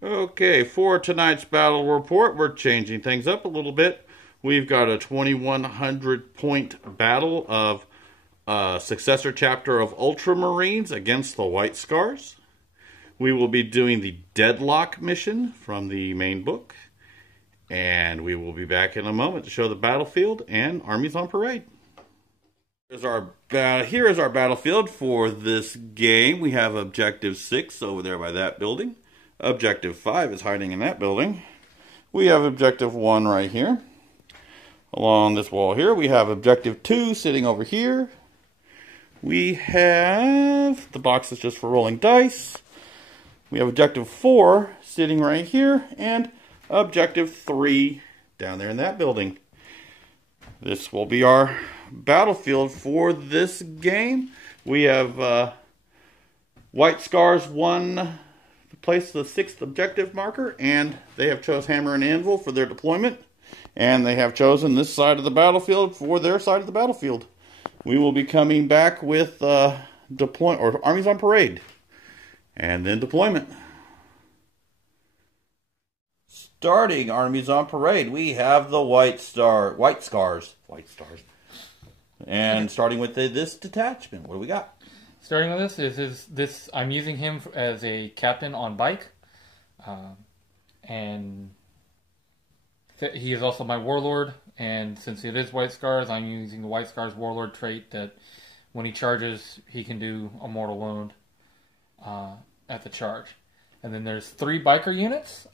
Okay, for tonight's battle report, we're changing things up a little bit. We've got a 2,100 point battle of successor chapter of Ultramarines against the White Scars. We will be doing the Deadlock mission from the main book. And we will be back in a moment to show the battlefield and armies on parade. Here is our battlefield for this game. We have Objective 6 over there by that building. Objective 5 is hiding in that building. We have Objective 1 right here. Along this wall here, we have Objective 2 sitting over here. We have the boxes just for rolling dice. We have Objective 4 sitting right here, and Objective 3 down there in that building. This will be our battlefield for this game. We have White Scars won place the 6th objective marker, and they have chose Hammer and Anvil for their deployment, and they have chosen this side of the battlefield for their side of the battlefield. We will be coming back with armies on parade, and then deployment. Starting armies on parade, we have the White Scars, and starting with this detachment. What do we got? Starting with this I'm using him as a captain on bike, and he is also my warlord. And since it is White Scars, I'm using the White Scars warlord trait that when he charges, he can do a mortal wound at the charge. And then there's 3 biker units.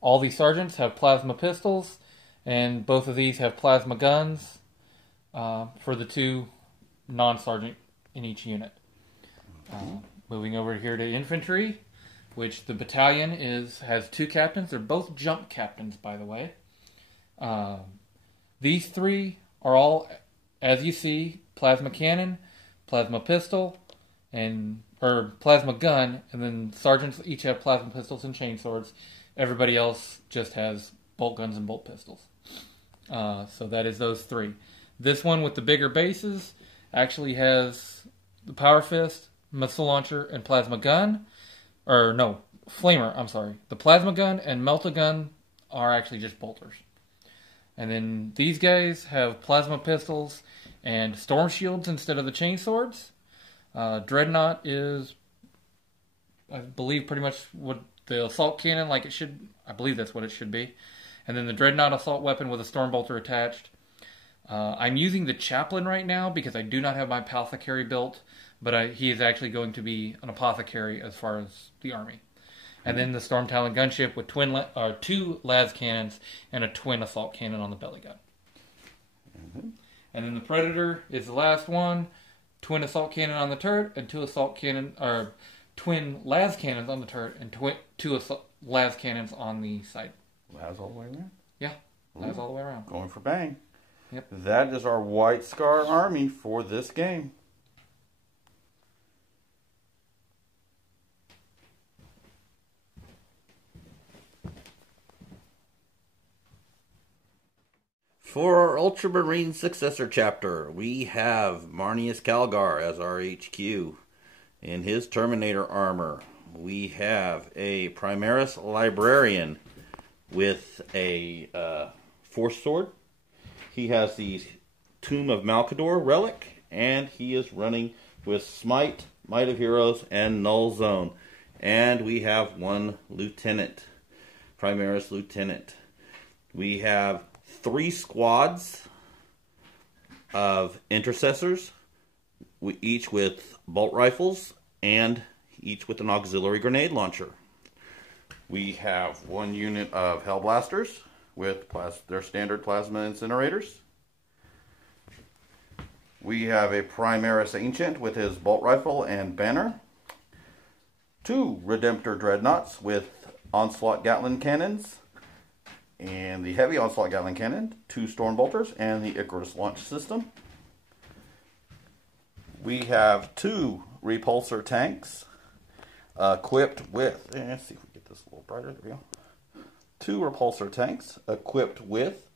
All these sergeants have plasma pistols, and both of these have plasma guns for the 2 non-sergeant in each unit. Moving over here to infantry, which the battalion has 2 captains. They're both jump captains, by the way. These 3 are all, as you see, plasma cannon, plasma pistol, or plasma gun, and then sergeants each have plasma pistols and chainswords. Everybody else just has bolt guns and bolt pistols. So that is those 3. This one with the bigger bases actually has the Power Fist, Missile Launcher, and Plasma Gun. Or, no, Flamer, I'm sorry. The Plasma Gun and Melta Gun are actually just bolters. And then these guys have Plasma Pistols and Storm Shields instead of the Chainswords. Dreadnought is, I believe, pretty much what the Assault Cannon, like it should, I believe that's what it should be. And then the Dreadnought Assault Weapon with a Storm Bolter attached. I'm using the Chaplain right now because I do not have my Apothecary built, but he is actually going to be an Apothecary as far as the army. And then the Storm Talon gunship with 2 las cannons and a twin assault cannon on the belly gun. And then the Predator is the last one. Twin assault cannon on the turret and 2 twin las cannons on the turret and 2 las cannons on the side. Las all the way around? Yeah, las all the way around. Going for bang. Yep. That is our White Scar army for this game. For our Ultramarine successor chapter, we have Marneus Calgar as our HQ. In his Terminator armor, we have a Primaris Librarian with a Force Sword. He has the Tomb of Malkador relic, and he is running with Smite, Might of Heroes, and Null Zone. And we have 1 Lieutenant, Primaris Lieutenant. We have 3 squads of Intercessors, each with bolt rifles, and each with an auxiliary grenade launcher. We have 1 unit of Hellblasters with their standard plasma incinerators. We have a Primaris Ancient with his bolt rifle and banner. 2 Redemptor Dreadnoughts with Onslaught Gatling cannons and the Heavy Onslaught Gatling cannon, 2 Storm Bolters, and the Icarus launch system. We have 2 Repulsor tanks equipped with, let's see if we get this a little brighter, there we go. 2 Repulsor tanks equipped with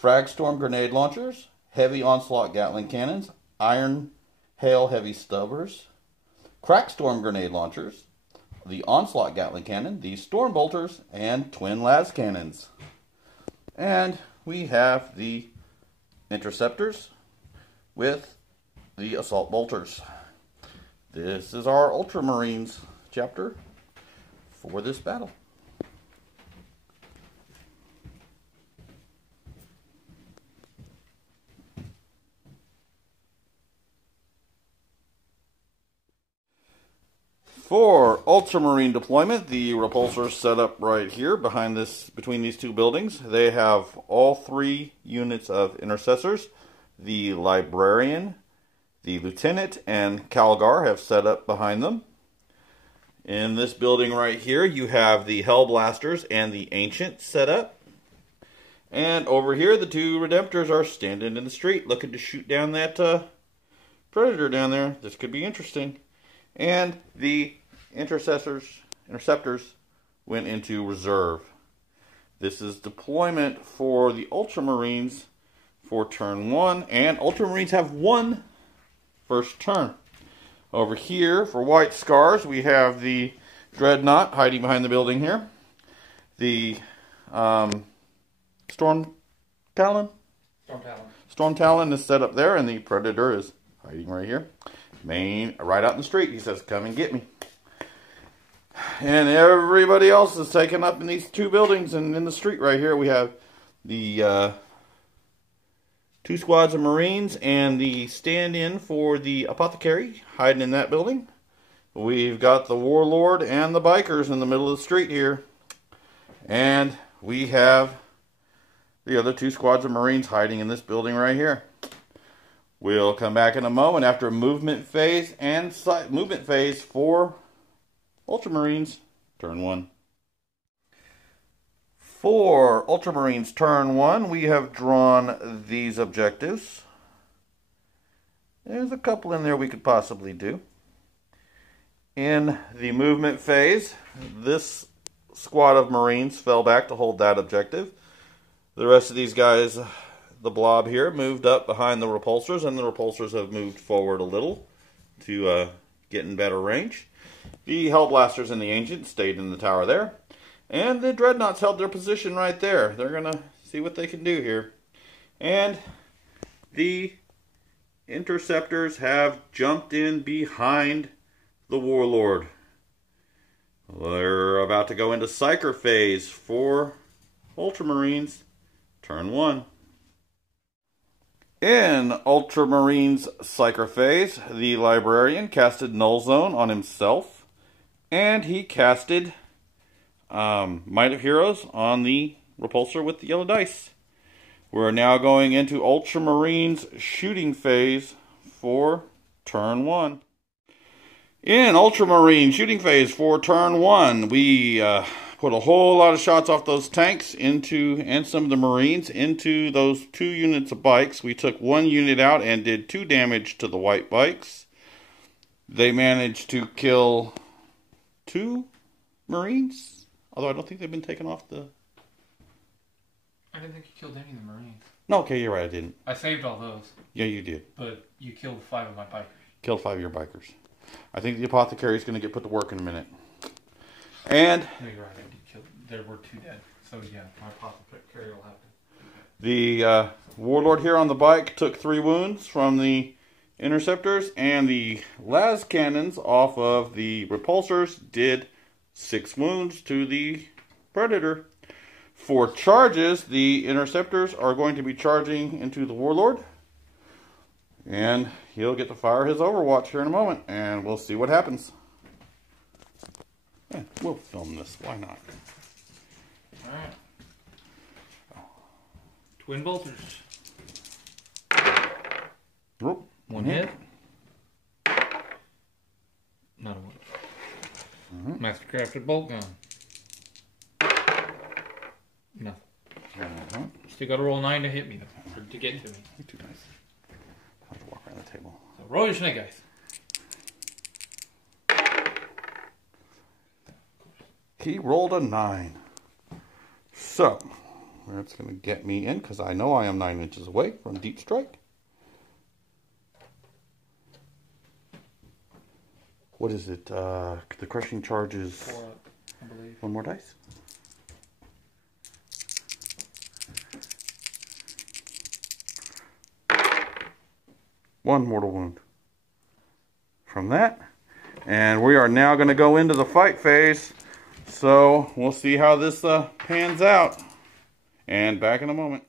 Fragstorm grenade launchers, Heavy Onslaught Gatling cannons, Iron Hail heavy stubbers, Crackstorm grenade launchers, the Onslaught Gatling Cannon, the Storm Bolters, and twin las cannons. And we have the Interceptors with the Assault Bolters. This is our Ultramarines chapter for this battle. For Ultramarine deployment, the repulsors set up right here between these two buildings. They have all 3 units of intercessors. The Librarian, the Lieutenant, and Calgar have set up behind them. In this building right here, you have the Hellblasters and the Ancient set up. And over here, the 2 Redemptors are standing in the street looking to shoot down that Predator down there. This could be interesting. And the Interceptors went into reserve. This is deployment for the Ultramarines for turn 1. And Ultramarines have 1 first turn. Over here, for White Scars, we have the Dreadnought hiding behind the building here. The Storm Talon is set up there, and the Predator is hiding right here. Right out in the street. He says, "Come and get me." And everybody else is taken up in these 2 buildings, and in the street right here we have the 2 squads of Marines and the stand-in for the Apothecary hiding in that building. We've got the Warlord and the Bikers in the middle of the street here. And we have the other 2 squads of Marines hiding in this building right here. We'll come back in a moment after movement phase and movement phase for Ultramarines, turn 1. For Ultramarines turn 1, we have drawn these objectives. There's a couple in there we could possibly do. In the movement phase, this squad of Marines fell back to hold that objective. The rest of these guys, the blob here, moved up behind the repulsors, and the repulsors have moved forward a little to get in better range. The Hellblasters and the Ancient stayed in the tower there. And the Dreadnoughts held their position right there. They're going to see what they can do here. And the Interceptors have jumped in behind the Warlord. They're about to go into Psyker phase for Ultramarines, turn 1. In Ultramarines Psyker phase, the Librarian casted Null Zone on himself. And he casted Might of Heroes on the repulsor with the yellow dice. We're now going into Ultramarines shooting phase for turn 1. In Ultramarine shooting phase for turn 1, we put a whole lot of shots off those tanks and some of the Marines into those 2 units of bikes. We took 1 unit out and did 2 damage to the white bikes. They managed to kill 2 Marines, although I don't think they've been taken off the... I didn't think you killed any of the Marines. No, okay, you're right, I didn't. I saved all those. Yeah, you did. But you killed 5 of my bikers. Killed 5 of your bikers. I think the Apothecary is going to get put to work in a minute. And... No, you're right, I did kill... There were 2 dead. So yeah, my Apothecary will happen. The Warlord here on the bike took 3 wounds from the Interceptors, and the las cannons off of the repulsors did 6 wounds to the Predator. For charges, the Interceptors are going to be charging into the Warlord, and he'll get to fire his Overwatch here in a moment, and we'll see what happens. Yeah, we'll film this, why not? Alright. Twin bolters. Oh, 1 hit. Not a 1. Mastercrafted bolt gun. Nothing. Still got to roll 9 to hit me, though, to get to me. You're too nice. I'll have to walk around the table. So roll your snake eyes. He rolled a 9. So, that's going to get me in, because I know I am 9 inches away from Deep Strike. What is it? The crushing charge is 4 up, I believe. one more dice. One mortal wound from that. And we are now going to go into the fight phase. So we'll see how this pans out. And back in a moment.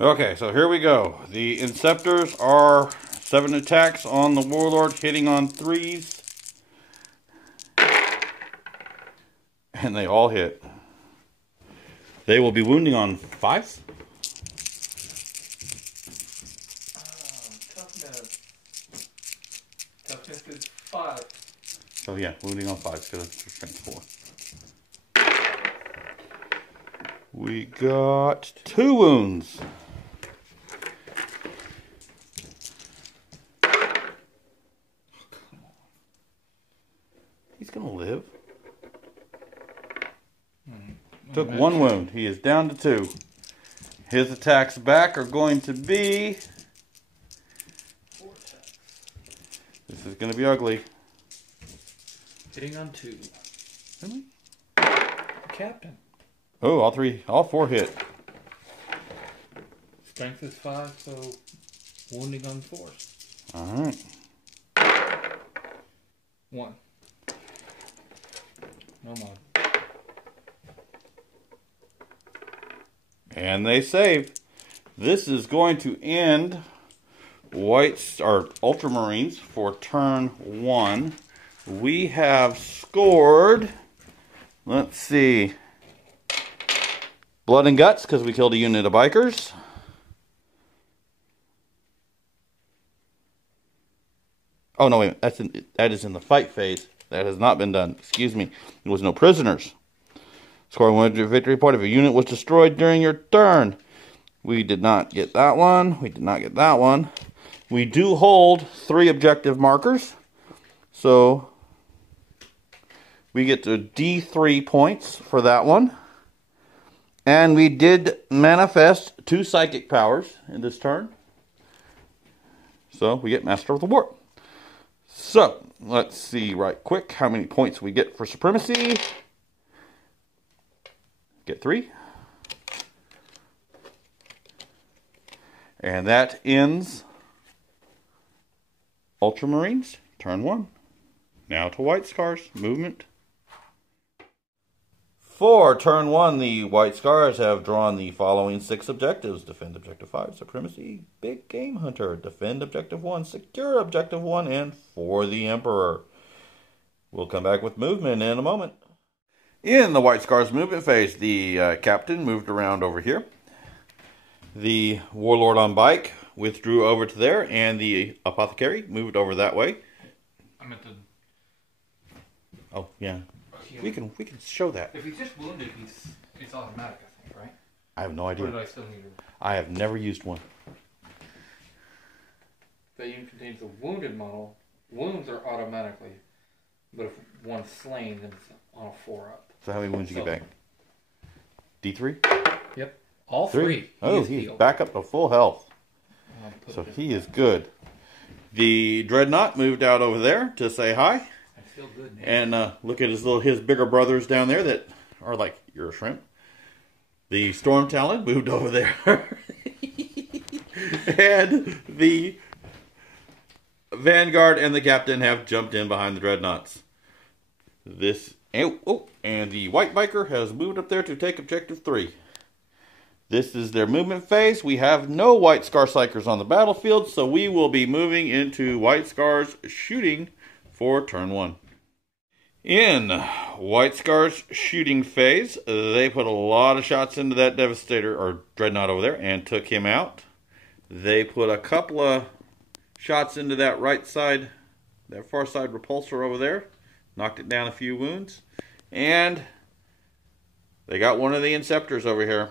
Okay, so here we go. The Inceptors are 7 attacks on the Warlord, hitting on 3s. And they all hit. They will be wounding on 5s. Toughness is 5. So yeah, wounding on 5s because it's strength 4. We got 2 wounds. He's gonna live. Took 1 wound. He is down to 2. His attacks back are going to be... 4 attacks. This is gonna be ugly. Hitting on 2. Really? Captain. Oh, all 4 hit. Strength is 5, so wounding on 4. Alright. 1. No more. And they save. This is going to end Ultramarines for turn 1. We have scored, let's see, blood and guts because we killed a unit of bikers. Oh no, wait, that is in the fight phase. That has not been done. Excuse me. There was no prisoners. Scoring 1 victory point if a unit was destroyed during your turn. We did not get that one. We did not get that one. We do hold 3 objective markers. So we get to D3 points for that one. And we did manifest 2 psychic powers in this turn. So we get Master of the Warp. So let's see right quick how many points we get for supremacy. Get 3. And that ends Ultramarines, turn 1. Now to White Scars, movement. For turn 1, the White Scars have drawn the following 6 objectives. Defend Objective 5, Supremacy, Big Game Hunter. Defend Objective 1, Secure Objective 1, and for the Emperor. We'll come back with movement in a moment. In the White Scars movement phase, the Captain moved around over here. The Warlord on bike withdrew over to there, and the Apothecary moved over that way. I meant to... Oh, yeah. We can show that. If he's just wounded, it's automatic, I think, right? I have no idea. Or did I still need to... I have never used one. That unit contains a wounded model. Wounds are automatically, but if one's slain, then it's on a 4-up. So how many wounds you get back? D3? Yep. All 3. Oh, he's back up to full health. So he is good. The Dreadnought moved out over there to say hi. I feel good, man. And look at his bigger brothers down there that are like, you're a shrimp. The Storm Talon moved over there. And the Vanguard and the Captain have jumped in behind the Dreadnoughts. And the White Biker has moved up there to take Objective 3. This is their movement phase. We have no White Scar Psychers on the battlefield, so we will be moving into White Scars shooting for turn 1. In White Scar's shooting phase, they put a lot of shots into that Devastator, or Dreadnought over there, and took him out. They put a couple of shots into that right side, that far side repulsor over there. Knocked it down a few wounds. And they got one of the Inceptors over here.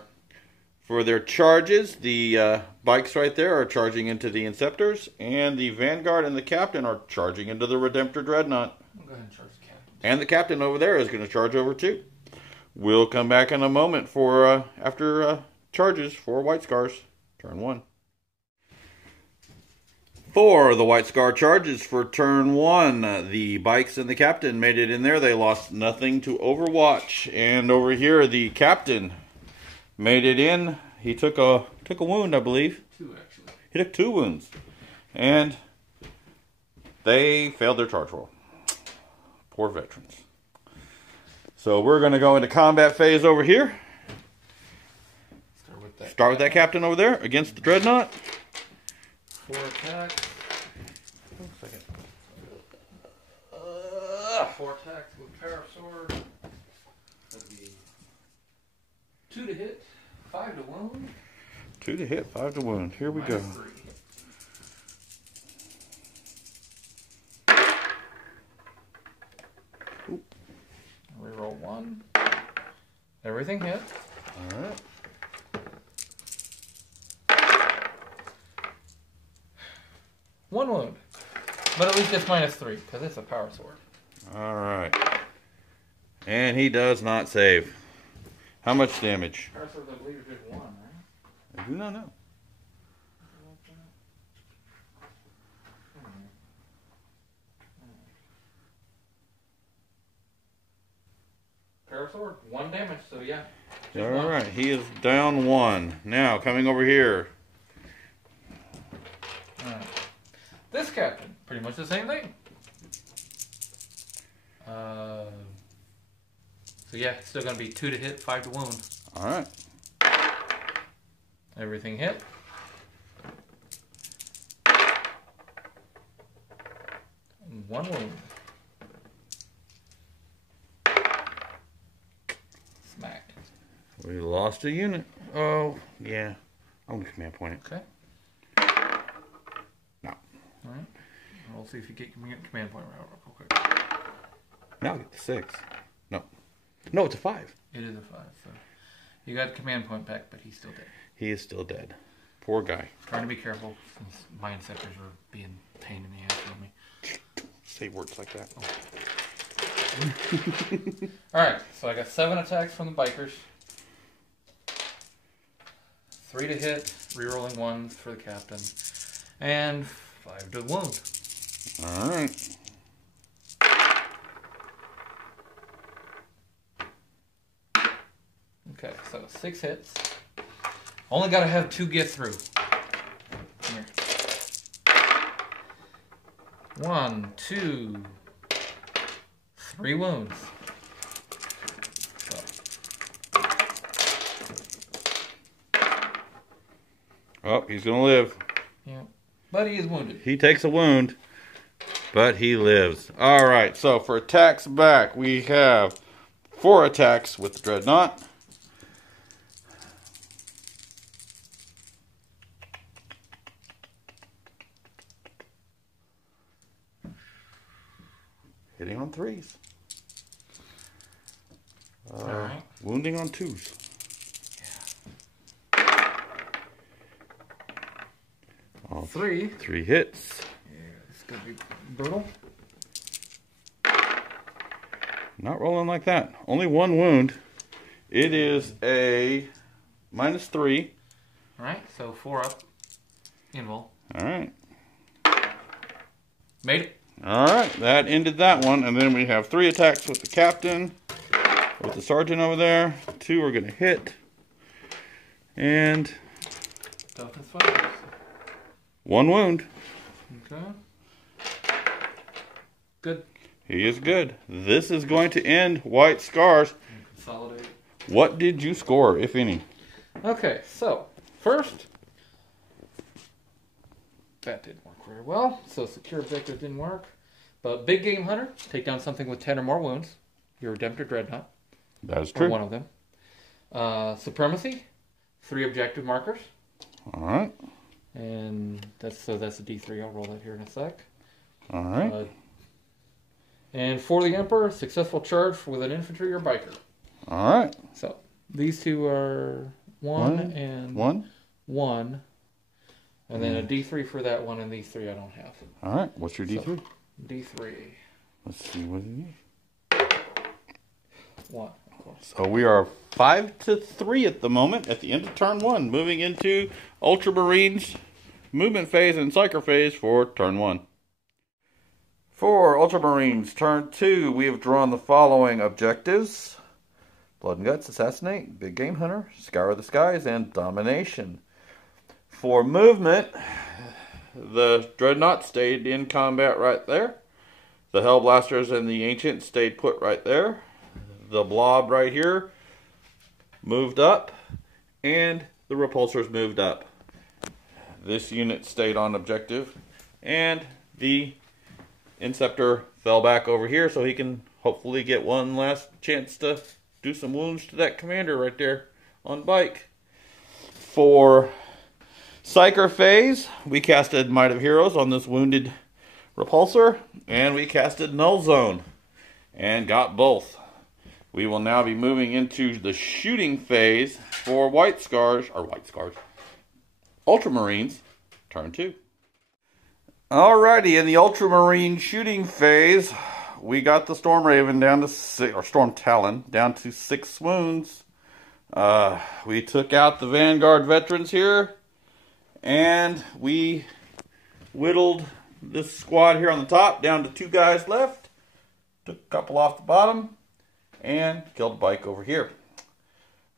For their charges, the bikes right there are charging into the Inceptors. And the Vanguard and the Captain are charging into the Redemptor Dreadnought. I'll go ahead and charge the Captain. And the Captain over there is going to charge over too. We'll come back in a moment for after charges for White Scars. Turn 1. For the White Scar charges for turn 1, the bikes and the captain made it in there. They lost nothing to Overwatch. And over here, the captain made it in. He took a wound, I believe. 2, actually. He took 2 wounds. And they failed their charge roll. Poor veterans. So we're going to go into combat phase over here. Start with that captain over there against the Dreadnought. 4 attacks. 4 attacks with Pair of Sword. That'd be 2 to hit, 5 to wound. 2 to hit, 5 to wound. Here we go. 3. Reroll 1. Everything hit. Alright. One wound. But at least it's -3, because it's a power sword. Alright. And he does not save. How much damage? Power sword, I believe, did 1, right? I do not know. Power sword, 1 damage, so yeah. Alright, he is down 1. Now, coming over here. Alright. This captain, pretty much the same thing. So yeah, it's still going to be 2 to hit, 5 to wound. Alright. Everything hit. And 1 wound. Smacked. We lost a unit. Oh, yeah. I'm going to command point it. Okay. No. Alright. We'll see if you get command point right real quick. Now I get the 6. No. No, it's a 5. It is a 5, so you got the command point back, but he's still dead. He is still dead. Poor guy. Trying to be careful since my inceptors were being pain in the ass for me. Say words like that. Alright, so I got 7 attacks from the bikers. 3 to hit, rerolling 1s for the captain. And 5 to wound. Alright. Okay, so 6 hits. Only gotta have 2 get through. Come here. 1, 2, 3 wounds. So. Oh, he's going to live. Yeah. But he is wounded. He takes a wound, but he lives. Alright, so for attacks back, we have 4 attacks with the Dreadnought. Hitting on 3s. Alright. Wounding on 2s. Yeah. 3. 3 hits. Yeah, it's gonna be brutal. Not rolling like that. Only 1 wound. It is a -3. Alright, so 4 up. Invul. Alright. Made it. Alright, that ended that one. And then we have 3 attacks with the captain. With the sergeant over there. 2 are going to hit. And Toughness 5. 1 wound. Okay. Good. He is good. This is going to end White Scars. Consolidate. What did you score, if any? Okay, so first, that didn't work very well. So secure objective didn't work. But Big Game Hunter, take down something with 10 or more wounds. Your Redemptor Dreadnought. That is Or true. one of them. Supremacy, 3 objective markers. Alright. And that's a D3. I'll roll that here in a sec. Alright. And for the Emperor, successful charge with an infantry or biker. Alright. So these 2 are 1 and 1. 1. And then a D3 for that one, and these 3 I don't have. Alright. What's your D3? So, D3. Let's see what it is. 1, of course. So we are 5 to 3 at the moment at the end of turn 1. Moving into Ultramarines movement phase and psyker phase for turn 1. For Ultramarines, turn 2, we have drawn the following objectives: Blood and Guts, Assassinate, Big Game Hunter, Scour the Skies, and Domination. For movement, the Dreadnought stayed in combat right there. The Hellblasters and the Ancients stayed put right there. The Blob right here moved up, and the Repulsors moved up. This unit stayed on objective, and the Inceptor fell back over here so he can hopefully get one last chance to do some wounds to that commander right there on bike. For Psyker phase, we casted Might of Heroes on this wounded Repulsor, and we casted Null Zone and got both. We will now be moving into the shooting phase for Ultramarines, turn 2. Alrighty, in the Ultramarine shooting phase, we got the Storm Raven down to 6, or Storm Talon, down to 6 wounds. We took out the Vanguard veterans here, and we whittled this squad here on the top down to 2 guys left. Took a couple off the bottom, and killed a bike over here.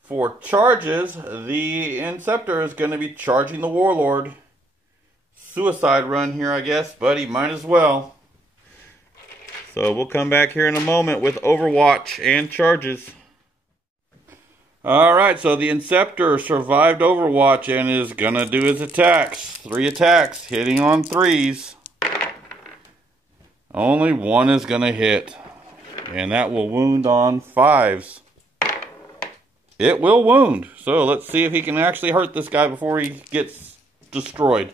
For charges, the Inceptor is going to be charging the Warlord. Suicide run here, I guess, but he might as well. So we'll come back here in a moment with Overwatch and charges. Alright, so the Inceptor survived Overwatch and is going to do his attacks. 3 attacks, hitting on 3s. Only 1 is going to hit. And that will wound on 5s. It will wound. So let's see if he can actually hurt this guy before he gets destroyed.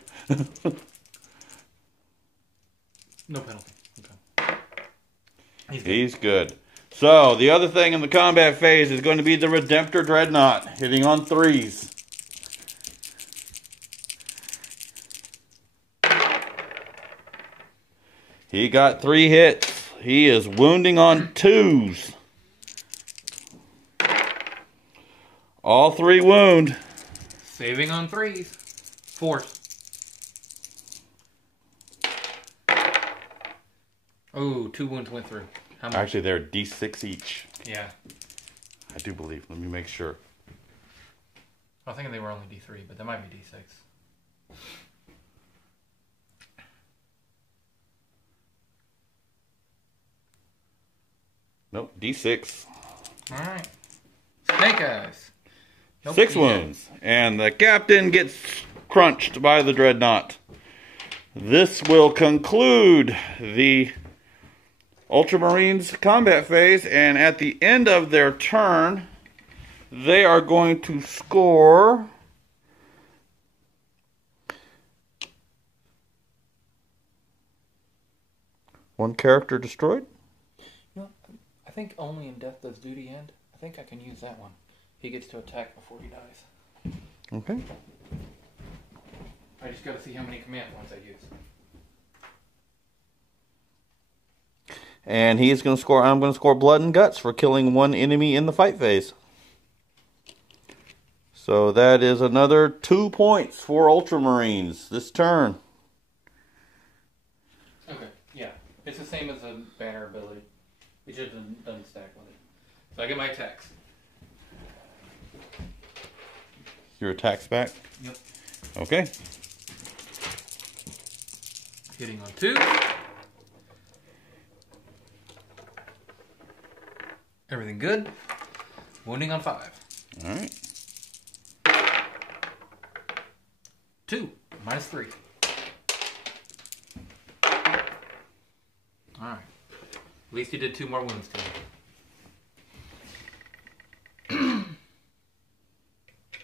No penalty. Okay. He's good. So, the other thing in the combat phase is going to be the Redemptor Dreadnought, hitting on 3s. He got 3 hits. He is wounding on 2s. All 3 wound. Saving on 3s. 4s. Oh, 2 wounds went through. How much? Actually, they're D6 each. Yeah. I do believe. Let me make sure. I was thinking they were only D3, but that might be D6. Nope, D6. Alright. Snake Eyes. Nope, 6 wounds. And the captain gets crunched by the Dreadnought. This will conclude the Ultramarines combat phase, and at the end of their turn, they are going to score one character destroyed. You know, I think only in Death Does Duty End. I think I can use that one. He gets to attack before he dies. Okay. I just got to see how many command points I use. And he's going to score, I'm going to score Blood and Guts for killing 1 enemy in the fight phase. So that is another 2 points for Ultramarines this turn. Okay, yeah. It's the same as a banner ability. It just doesn't stack with it. So I get my attacks. Your attacks back? Yep. Okay. Hitting on 2. Everything good. Wounding on 5. Alright. 2. Minus 3. Alright. At least he did 2 more wounds to me.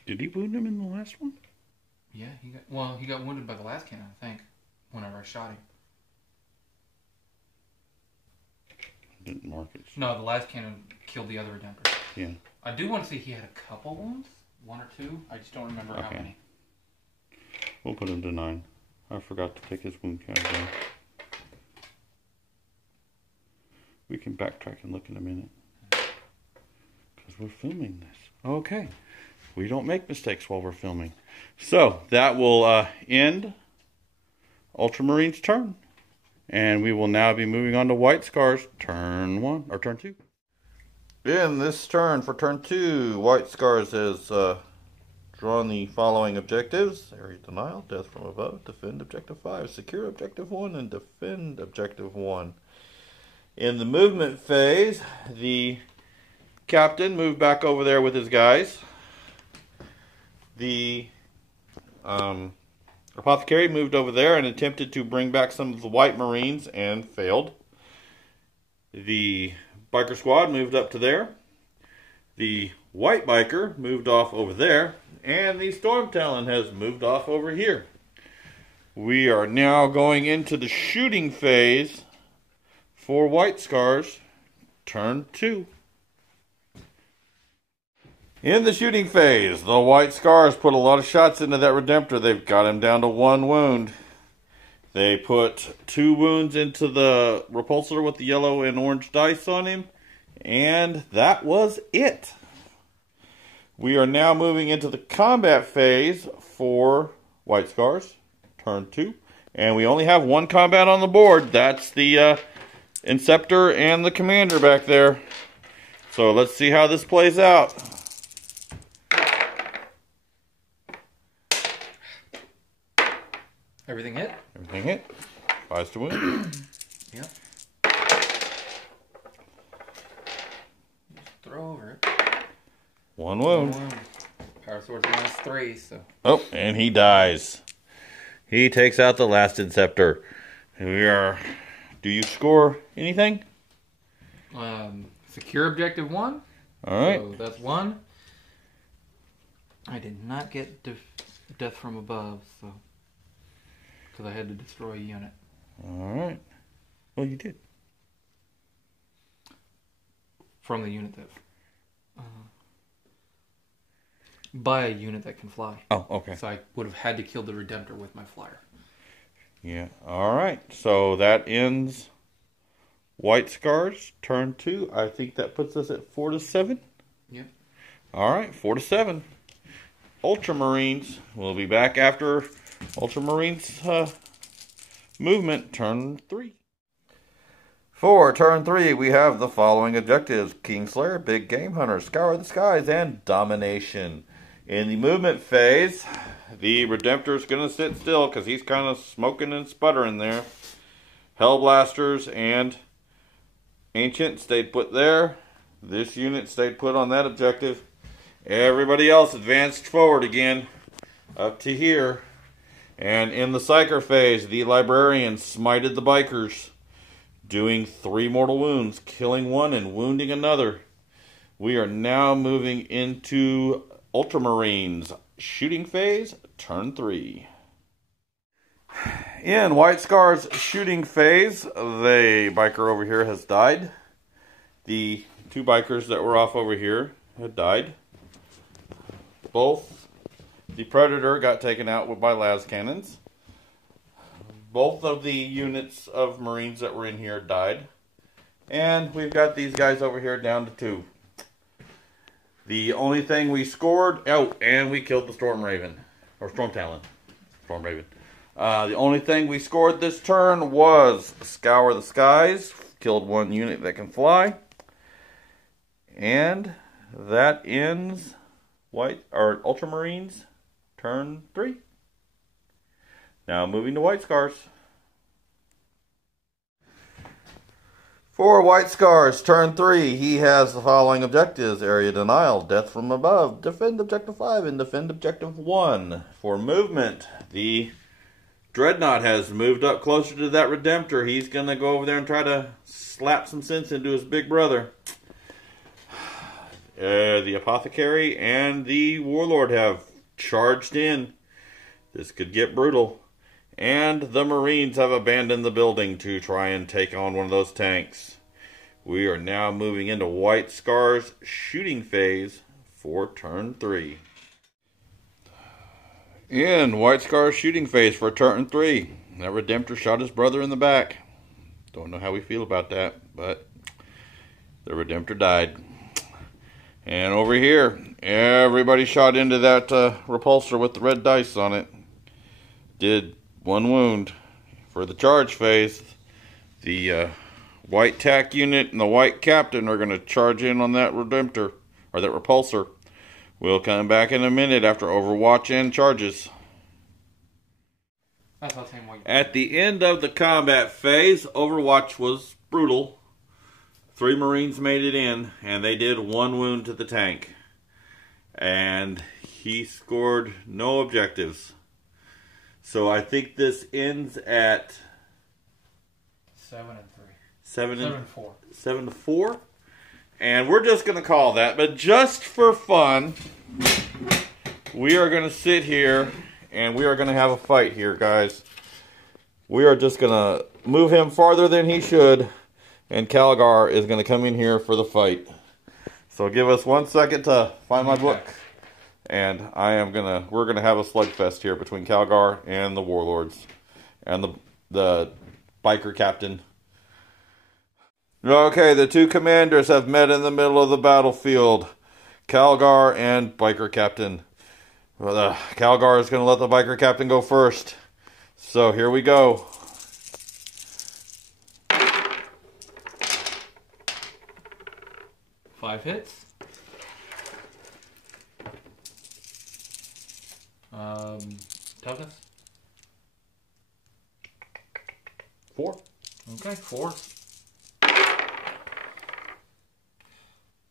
Did he wound him in the last one? Yeah, he got wounded by the last cannon, I think. Whenever I shot him. Didn't mark it. No, the last cannon killed the other Redemptor. Yeah. I do want to see he had a couple wounds. 1 or 2. I just don't remember how many. We'll put him to 9. I forgot to take his wound count down. We can backtrack and look in a minute. Because we're filming this. Okay. We don't make mistakes while we're filming. So, that will end Ultramarines' turn. And we will now be moving on to White Scar's turn 1, or turn 2. In this turn, for turn 2, White Scars has drawn the following objectives. Area Denial, Death from Above, Defend Objective 5, Secure Objective 1, and Defend Objective 1. In the movement phase, the captain moved back over there with his guys. The apothecary moved over there and attempted to bring back some of the white marines and failed. The biker squad moved up to there. The white biker moved off over there. And the storm talon has moved off over here. We are now going into the shooting phase for White Scars, turn 2. In the shooting phase, the White Scars put a lot of shots into that Redemptor. They've got him down to 1 wound. They put 2 wounds into the repulsor with the yellow and orange dice on him. And that was it. We are now moving into the combat phase for White Scars, turn 2. And we only have 1 combat on the board. That's the Inceptor and the Commander back there. So let's see how this plays out. Everything hit? Everything hit. 5 to wound. Yep. Just throw over it. 1 wound. 1 wound. Power Sword's -3, so. Oh, and he dies. He takes out the last Inceptor. We are... Do you score anything? Secure Objective 1. Alright. So that's 1. I did not get Death from Above, so... Because I had to destroy a unit. Alright. Well, you did. From the unit that... by a unit that can fly. Oh, okay. So I would have had to kill the Redemptor with my flyer. Yeah. Alright. So that ends White Scars, turn 2. I think that puts us at 4 to 7. Yep. Alright, 4 to 7. Ultramarines. We'll be back after Ultramarines movement, turn 3. For turn 3, we have the following objectives: Kingslayer, Big Game Hunter, Scour the Skies, and Domination. In the movement phase, the Redemptor is going to sit still because he's kind of smoking and sputtering there. Hellblasters and Ancient stayed put there. This unit stayed put on that objective. Everybody else advanced forward again up to here. And in the Psyker phase, the Librarian smited the bikers, doing 3 mortal wounds, killing 1 and wounding another. We are now moving into Ultramarines shooting phase, turn 3. In White Scar's shooting phase, the biker over here has died. The 2 bikers that were off over here had died. Both. The Predator got taken out by las cannons. Both of the units of Marines that were in here died. And we've got these guys over here down to 2. The only thing we scored... Oh, and we killed the Storm Raven. Or Storm Talon. Storm Raven. The only thing we scored this turn was Scour the Skies. Killed 1 unit that can fly. And that ends Ultramarines turn 3. Now moving to White Scars. For White Scars, turn 3, he has the following objectives: Area Denial, Death from Above, Defend Objective 5, and Defend Objective 1. For movement, the Dreadnought has moved up closer to that Redemptor. He's going to go over there and try to slap some sense into his big brother. The Apothecary and the Warlord have charged in. This could get brutal. And the Marines have abandoned the building to try and take on one of those tanks. We are now moving into White Scar's shooting phase for turn 3. In White Scar's shooting phase for turn 3, that Redemptor shot his brother in the back. Don't know how we feel about that, but the Redemptor died. And over here, everybody shot into that repulsor with the red dice on it. Did 1 wound. for the charge phase. The white tack unit and the white captain are going to charge in on that redemptor, or that repulsor. We'll come back in a minute after Overwatch and charges. At the end of the combat phase, Overwatch was brutal. 3 Marines made it in, and they did 1 wound to the tank. And he scored no objectives. So I think this ends at 7-3. 7-4. 7-4. And we're just going to call that. But just for fun, we are going to sit here and we are going to have a fight here, guys. We are just going to move him farther than he should. And Calgar is going to come in here for the fight. So give us 1 second to find my book. And we're going to have a slugfest here between Calgar and the Warlords. And the biker captain. Okay, the 2 commanders have met in the middle of the battlefield. Calgar and biker captain. Well, Calgar is going to let the biker captain go first. So here we go. Five hits. Toughness? 4. Okay, 4.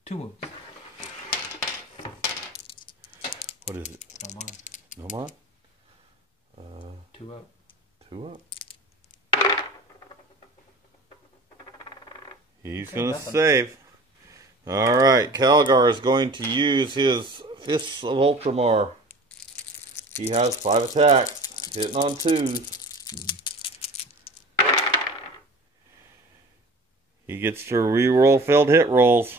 2 wounds. What is it? No mine. No mine? 2 up. 2 up. He's going to save. Alright, Calgar is going to use his Fists of Ultramar. He has 5 attacks, hitting on 2s. He gets to re-roll failed hit rolls.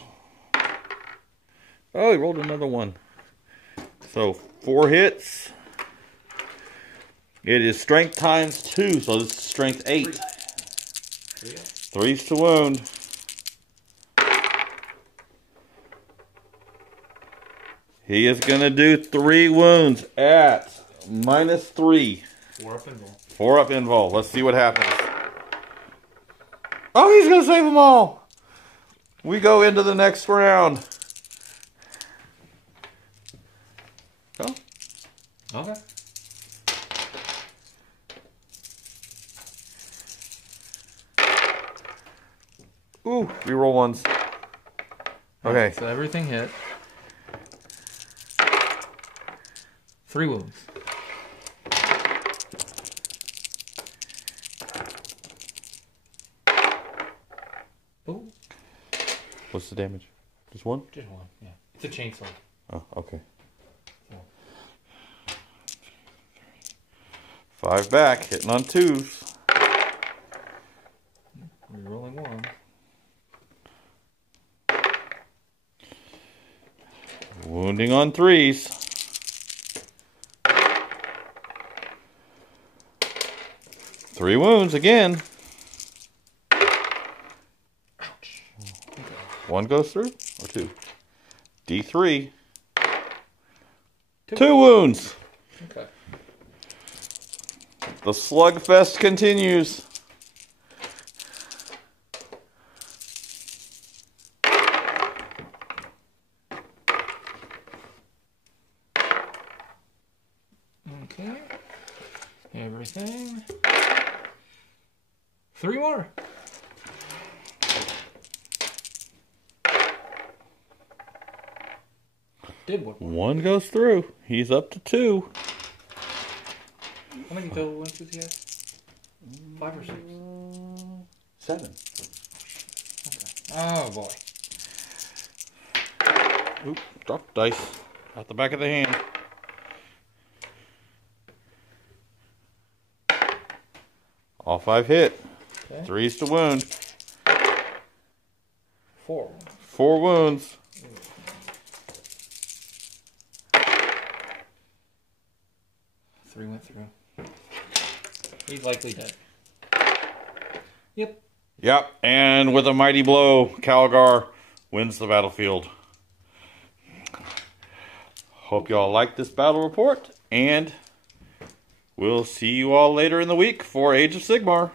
Oh, he rolled another 1. So 4 hits. It is strength times 2, so this is strength 8. 3's to wound. He is going to do 3 wounds at -3. 4 up invul. 4 up invul. Let's see what happens. Oh, he's going to save them all. We go into the next round. Oh. Okay. Ooh, reroll 1s. Okay. So everything hit. 3 wounds. Oh. What's the damage? Just 1? Just 1, yeah. It's a chainsaw. Oh, okay. So. 5 back, hitting on 2s. Rerolling 1. Wounding on 3s. 3 wounds again. Ouch. 1 goes through, or 2? D3. 2 wounds. Okay. The slugfest continues. Okay. Everything. 3 more. Did one. 1 goes through. He's up to 2. How many total wounds does he have? 5 or 6? 7. Okay. Oh boy. Oop, dropped dice out the back of the hand. All 5 hit. Okay. 3's to wound. 4. 4 wounds. Three went through. He's likely dead. Yep. Yep, and with a mighty blow, Calgar wins the battlefield. Hope y'all like this battle report, and We'll see you all later in the week for Age of Sigmar.